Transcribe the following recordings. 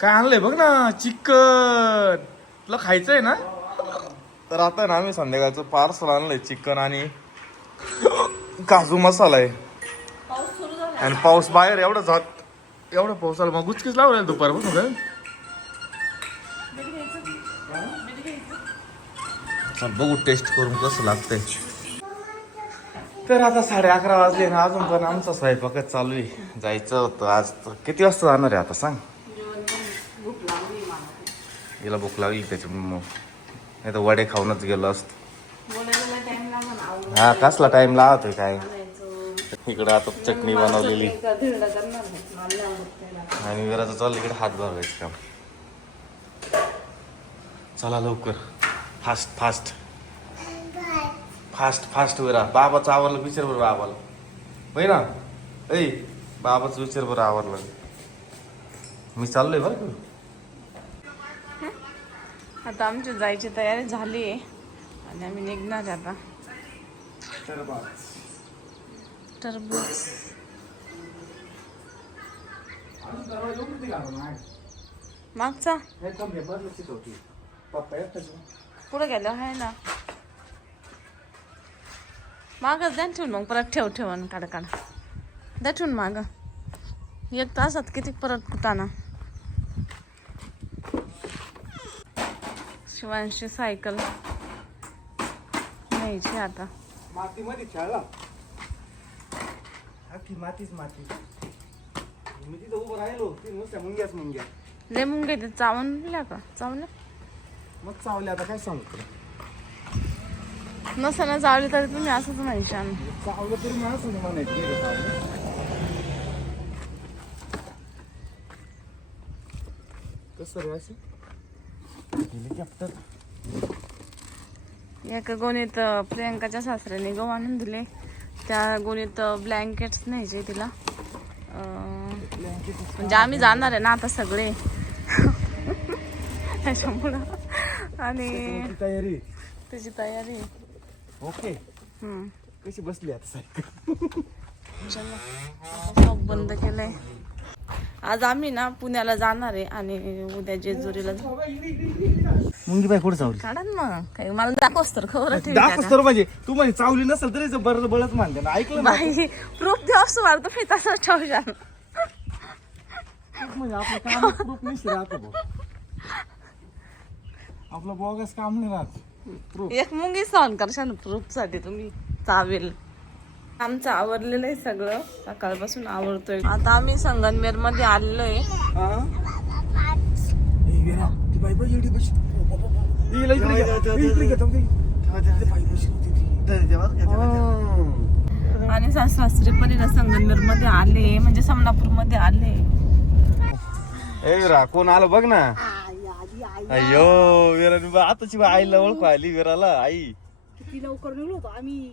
काय आणलंय बघ ना, चिकन. तुला खायचंय ना? तर आता ना आम्ही संध्याकाळचं पार्सल आणलंय, चिकन आणि काजू मसाला आहे. आणि पाऊस बाहेर एवढा पाऊस आला, मग गुचकीच लावलेला दुपारपासून काय. चल बघू टेस्ट करून कसं लागतंय. तर आता 11:30 वाजले ना, अजून पण आमचा स्वयंपाकच चालू आहे. जायचं होतं आज. तर किती वाजता जाणार आहे आता सांग? हिला भूक लागली त्याच्यामुळे मग, नाही तर वडे खाऊनच गेलो असतो. हा कसला टाइम लावतोय काय. इकडे आता चटणी बनवलेली आणि विराचं चाललं इकडे हात भरवायचं काम. चला लवकर, फास्ट फास्ट फास्ट फास्ट विरा. बाबाचं आवरलं विचार बरं बाबाला. होय ना ऐ, बाबाचं विचार बरं आवरलं. मी चाललोय बरं का. आता आमची जायची तयारी झाली आहे आणि आम्ही निघणार आता. टरबूज मागचा पुढे गेलो आहे ना, मागच द्या ठेवून, मग परत ठेव आणि काढ द्या ठेवून माग. 1 तासात किती परत कुताना. शिवांशी सायकल न्यायची आता. मातीमध्ये खेळला. मातीच माती. मी तिथं उभं राहिलो, ती नुसत्या मुंग्या. लय मुंगे ते चावल्या का? चावल्या मग चावले, आता काय सांगतो. नसताना चावली तरी तुम्ही असंच म्हणशान. चावलं तरी मला असं म्हणायचं. कसं रे असं हेलिकॉप्टर. एका गोणीत प्रियंकाच्या सासऱ्याने गहू आणून दिले, त्या गोणीत ब्लँकेट्स न्यायचे तिला. म्हणजे आम्ही जाणार आहे ना आता सगळे त्याच्यामुळं. आणि त्याची तयारी ओके. कशी बसली आता सायकल. सब बंद केलंय. आज आम्ही ना पुण्याला जाणार आहे आणि उद्या जेजुरीला. मुंगी बाई कुठे चावली? काढा ना काही, मला दाखवस तर खबर दाखवस तर. म्हणजे तू म्हणजे चावली नसेल तरी बरं बळच मानते ना. ऐकलं ना बाई, प्रूफ द्यावस मारतो मी तसंच ठेवशाल. म्हणजे आपलं काम प्रूफ नाही राहत. आपलं बोगस काम नाही राहत. एक मुंगी सहन करशाल प्रूफ साठी तुम्ही. चावेल. आमचं आवरलेलं आहे सगळं, सकाळपासून आवरतोय. आता आम्ही संगमनेर मध्ये आलेलोय. आणि सासरे पण संगमनेर मध्ये आले, म्हणजे समनापूर मध्ये आले. ए कोण आलं बघ ना. अय्यो विरा, आताची आईला ओळख आली विराला. आई किती लवकर निघलो होतो आम्ही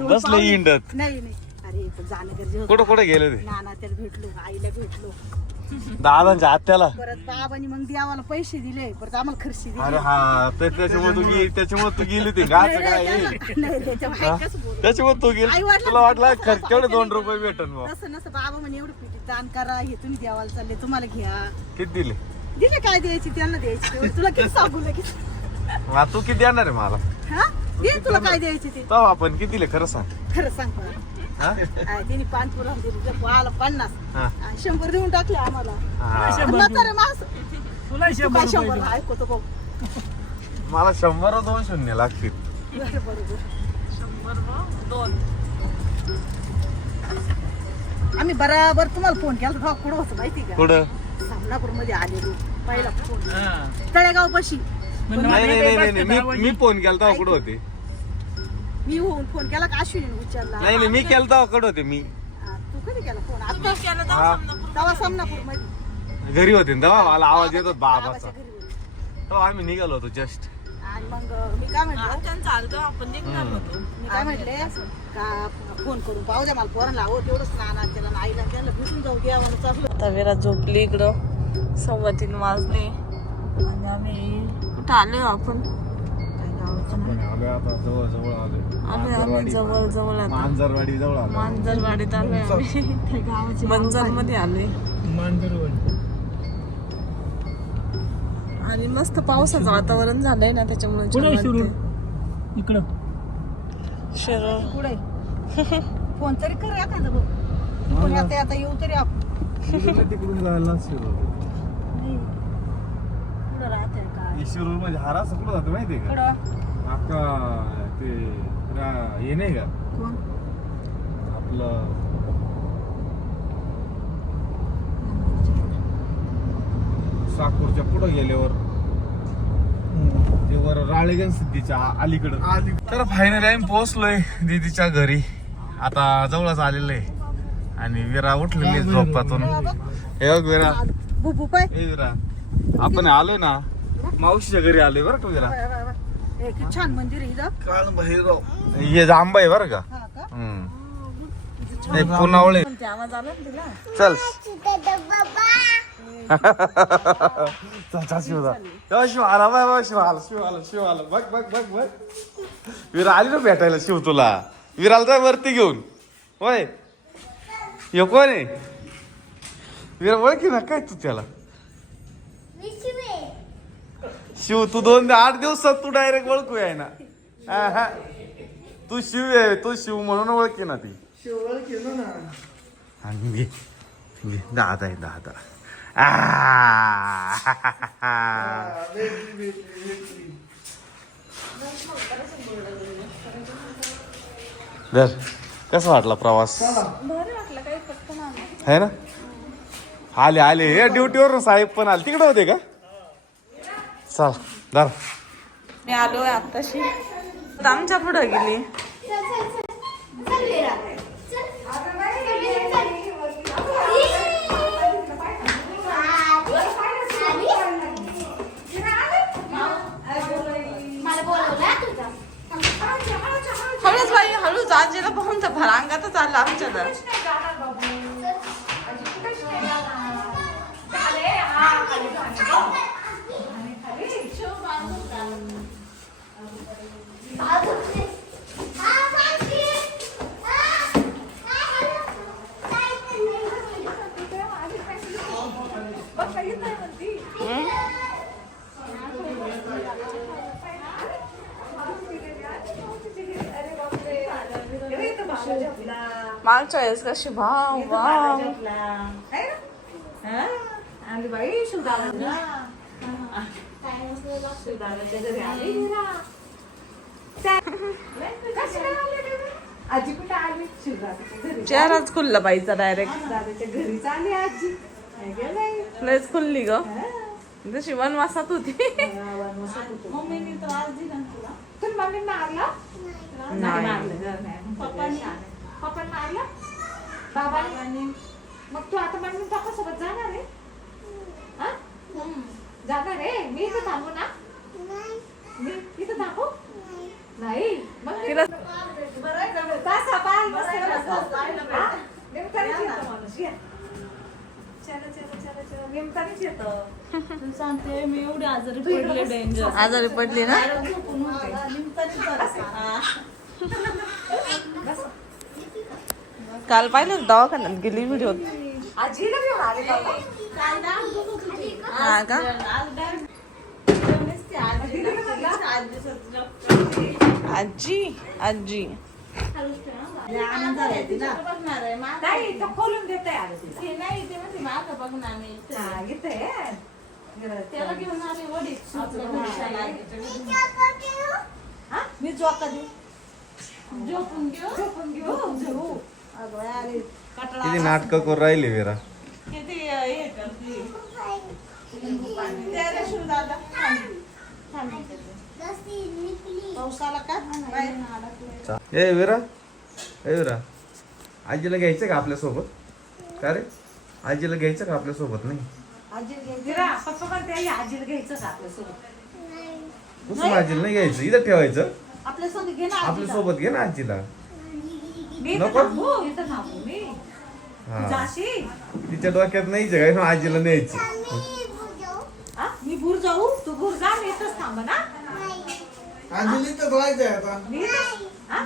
बसले इंडत. नाही अरे जाणं गरजेचं. कुठे गेले ते? नाना त्याला भेटलो, आईला भेटलो, दादांच्या आत्याला. परत बाबांनी मग देवाला पैसे दिले, परत आम्हाला खर्ची दिली. अरे हा, त्याच्यामुळे तू गेली ती गाच काय. त्याच्यामुळे तू गेली. तुला वाटलं केवढे 2 रुपये भेटन मग. तसं नसतं, बाबा म्हणे एवढं पिठी दान करा, हे तुम्ही देवाला चालले, तुम्हाला घ्या. किती दिले? दिले काय द्यायची त्यांना द्यायची तेवढं. तुला किती सांगू लगेच. तू किती देणार आहे मला? हा दे, तुला काय द्यायची ते. तो आपण किती दिले खरं सांग. खरं सांग. त्यांनी 5 पुरवून दिली, पाहाला 50 आणि 100 देऊन टाकले आम्हाला. तुला 100 ऐकतो बघ. मला 100 2 शून्य लागतील. बरोबर. आम्ही बराबर तुम्हाला फोन केला होता. कुठं होतं माहिती का? कुठं? सामनापूर मध्ये आलेलो पहिला फोन. तळेगाव पाशी. नाही मी फोन केला तेव्हा कुठं होते? मी फोन केला का अश्विनी उचलला? नाही मी केला तेव्हा कुठं होते मी? तू कधी केला फोन? आता तेव्हा सामनापूर मध्ये घरी होते ना तेव्हा. मला आवाज येतो बाबाचा. बाबाच्या घरी होते. तेव्हा आम्ही निघालो होतो जस्ट. आणि मग मी काय म्हटलं, चालतो आपण निघणार होतो. मी काय म्हटले का फोन करून पाहू द्या मला पोरांना. हो तेवढंच नाना त्याला आईला त्याला भेटून जाऊ द्या म्हणून चालू. आता विरा झोपली इकडं. 3:15 वाजले आणि आम्ही कुठं आलोय आपण? आम्ही जवळ आता मांजरवाडी जवळ आलो. मांजरवाडीत आलोय आम्ही. मंजर मध्ये आलोय. आणि मस्त पावसाचं वातावरण झालंय ना त्याच्यामुळे छान वाटतंय. इकडं शिरूर पुढे फोन तरी कर एखादं बघ. इकडून आता येऊ तरी आपण तिकडून जायला शिरूर पुढं राहते काय शिरूर म्हणजे हारा कुठं जातं माहितीये का? पुढं आता ते हे नाही का कोण आपलं साकूरच्या पुढं गेल्यावर ते वर राळेगण सिद्धीच्या अलीकडं तर फायनली आम्ही पोहोचलोय दीदीच्या घरी. आता जवळच आलेलं आहे आणि विरा उठलेली आहे झोपातून. हे बघ विरा, बुबू पाय हे विरा, आपण आलोय ना मावशीच्या घरी आलोय बरं का विरा. किती छान मंदिर आहे इथं. हे जांबा आहे बरं का. हा का नाही पुनावळे. पण ते आवाज आला ना तिला. चल शिव आला बाय शिव आला शिव आला बघ बघ बघ बघ. विरा आली ना भेटायला शिव तुला. विराला जाय वरती घेऊन. होय हे कोण आहे? विरा ओळखी ना काय तू त्याला? शिव तू 8 दिवसात तू डायरेक्ट ओळखू आहे ना. तू शिव आहे, तू शिव म्हणून ओळखी ना ती. आणि घे दादा आहे दादा. दर कसा वाटला प्रवास? है ना. आले आले हे ड्युटीवर साहेब पण आले. तिकडे होते का? चल दर मी आलोय आत्ताशी. आमच्या पुढे गेली. हळूच बाई हळूच. आजीला पाहून तर भरांगातच आलं आमच्या तर. मागच्या वेळेस कशी भाव भाव. आली बाई शिवदाला आजी कुठे आली शिवदाच्या घरी. चेहराच खुलला बाईचा डायरेक्ट. दादाच्या घरीच आली आजी. लयच खुलली ग. जशी वनवासात होती. मम्मीने तो आज दिला तुला. तुला मम्मी मारला पप्पांनी मारला बाबांनी. मग तू आता मम्मी पप्पा सोबत जाणार आहे. जाणार आहे. मी इथं थांबू ना. मी इथं थांबू नाही. मग तिला सांगते मी एवढी आजारी पडले डेंजर. आजारी पडली ना. काल पाहिलं दवाखान्यात गेली व्हिडिओ. आजीला घेऊन आले बाबा. हा का. आजी आजी आनंद झाला तिला. नाही इथं खोलून देते आलं तिला. त्याला घेऊन आले वडील. मी जोका देऊ. झोपून घेऊ. अगं आली कटळा. किती नाटकं करून राहिली विरा. किती हे करते. पावसाला का बाहेर ए विरा, ए विरा, आजीला घ्यायचं का आपल्या सोबत? का रे आजीला घ्यायचं का आपल्या सोबत? नाही आजीला पप्पा पण ते आजीला घ्यायचं का आपल्यासोबत. कुसुम आजीला नाही घ्यायचं. इथं ठेवायचं. आपल्यासोबत घे ना आपल्या सोबत घे ना आजीला. मी इथं नको? थांबू. इथं थांबू मी. हा जाशी तिच्या डोक्यात नाही काय ना आजीला न्यायचं. मी भूर जाऊ. तू भूर जा. मी इथंच थांब ना. आजीला तर जायचंय आता. मी इथंच. हा?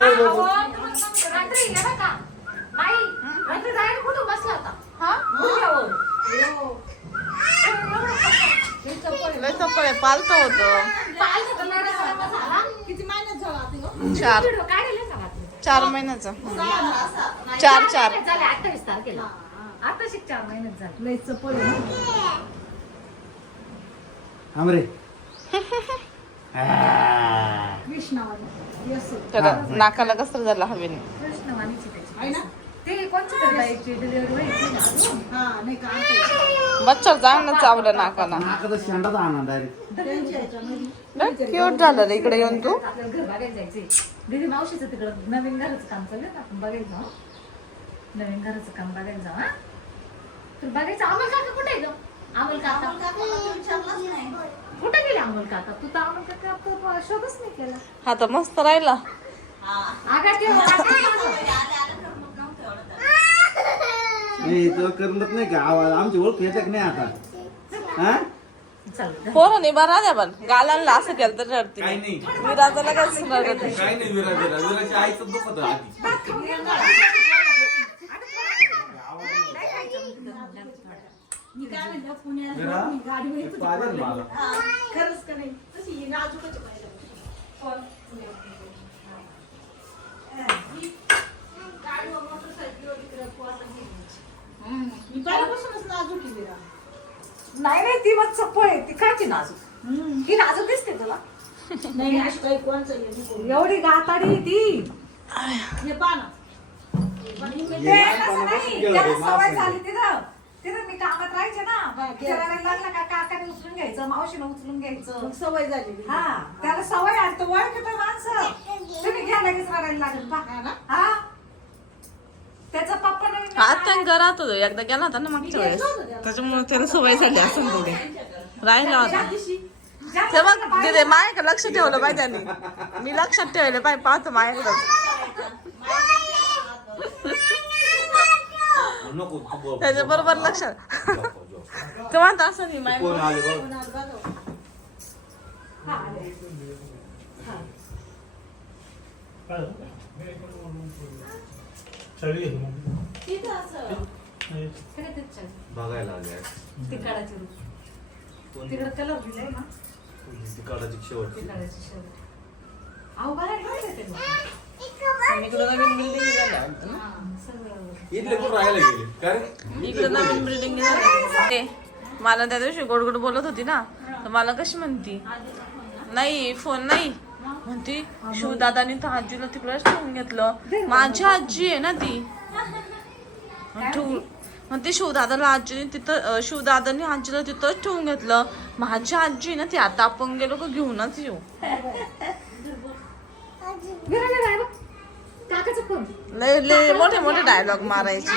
रात्री गेला का? नाही. रात्री जायला कुठं बसला होता? हा? हो. लय चप्पल आहे, पालत होतं. किती महिन्यात झाला आता ह्यो? 4 महिन्याचा. सहा ना, असा. नाही, 4 झाले 28 तारखेला आता 4 महिन्यात झाले. लय चपळ आहे ना. आमरे कृष्णावाला. येस. त्याला नाकाला कसं झालं हवेने. कृष्णवाणीची त्याची. आहे ना? ते कोणची तरी बाईची डिलिव्हरी व्हायची ना अजून. हा, नाही का आणते. मच्छर चांगलं चावलं नाकाला. नाकाचा शेंडाचा आणा डायरेक्ट. त्यांच्या ह्याच्यामध्ये. लय क्यूट झालं रे इकडे येऊन तू. आपल्याला घर बघायला जायचंय. दीदी मावशीचं तिकडं नवीन घराचं काम चालू आहे ना, आपण बघायला जाऊ. नवीन घराचं काम बघायला जाऊ. हा तुला बघायचं. अमोल काका कुठे आहे ग? अमोल काका आपण काकाला विचारलंच नाही. कुठे गेले अमोल काका? तू तर अमोल काका शोधच नाही केला. हा तर मस्त राहिला. आगा ठेव नाही तुला करमत नाही का आवाज आमची ओळख येते की नाही आता हा चल पोरं नाही बरं द्या पण गालांना असं केलं तर रडते. काही नाही विराजाला काय रडत नाही. काही नाही विराची आईचं दुखत आधी. मी काय म्हणलं, पुण्याला विरा, मी गाडीवर येत होती. पागल मला. हा, खरंच का नाही? तशी ही नाजूकच आहे पहिल्यापासून. ही गाडीवर मोटरसायकलीवर तिकडं पोहायला गेली. मी पहिल्यापासूनच नाजूक आहे विरा. नाही नाही ती मग चप्पळ आहे ती कायची नाजूक ती नाजूक दिसते तुला नाही नाही, काही कोणचं हे नको. एवढी गाताडी ती हे पहा ना. ये लहानपणापासून गेलं रे, माफ सवय नाही. झाली तिथं तिथं मी कामात राहायचे ना फिरायला लागला का काकाने उचलून घ्यायचं मावशीने उचलून घ्यायचं मग सवय झाली. हा त्याला सवय आहे तो ओळखतो माणसं तुम्ही घ्या लगेच रडायला लागेल पहा. हा ना? हा त्याचा पप्पा नवीन आता घरात होतो एकदा गेला होता ना मागच्या वेळेस त्याच्यामुळे त्याला सवय झाली असं थोडी राहिला होता. ते मग तिथे माझ्याकडे लक्ष ठेवलं पाहिजे त्यांनी. मी लक्षात ठेवलं पाहिजे पाहतो माझ्याकडे. नको तू बोल. त्याच्या बरोबर लक्षात ते म्हणत असं नाही माय कोण आले बघ कोण आलं बघा. तिथं असं. बघायला आले तिकडची रूप तिकडे कलर दिलाय ना तिकडची शेवट तिकडची शेवट अहो बघायला काय ते इकडे नवीन बिल्डिंग झाल्या इथले कोण राहायला गेले काय रे? इकडे नवीन बिल्डिंग झाली. मला त्या दिवशी गोड गोड बोलत होती ना तर मला कशी म्हणती नाही फोन नाही म्हणती शिवदादानी तर आजीला तिकडेच ठेवून घेतलं. माझी आजी आहे ना ती म्हणते शिवदादाला आजीने तिथं शिवदादानी आजीला तिथंच ठेवून घेतलं. माझी आजी आहे ना ती आता आपण गेलो का घेऊनच येऊ. काकाचा फोन लय लय मोठे मोठे डायलॉग मारायचे.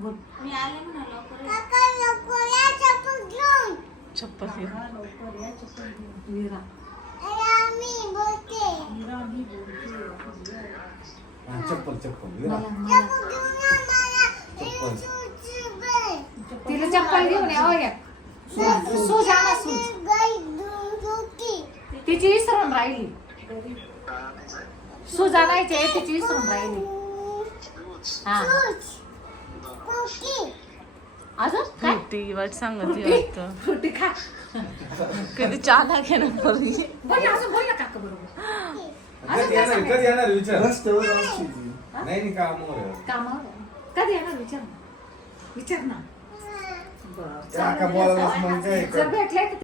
मी आले म्हणा लवकर. चप्पल घे. वीरा हा, चप्पल चप्पल चप्पल तिला चप्पल घेऊन या सूज आणा सूज तिची विसरून राहिली सूज आणायची तिची विसरून राहिली हा अजून काय फ्रुटी वाट सांगत वाटतं. फ्रुटी खा कधी चहा घेणार पोरगी. बोल अजून बोल ना काका बरोबर कधी येणार विचार नाही नाही कामावर कामावर कधी येणार विचार ना काका बोलायला मग काय जर भेटले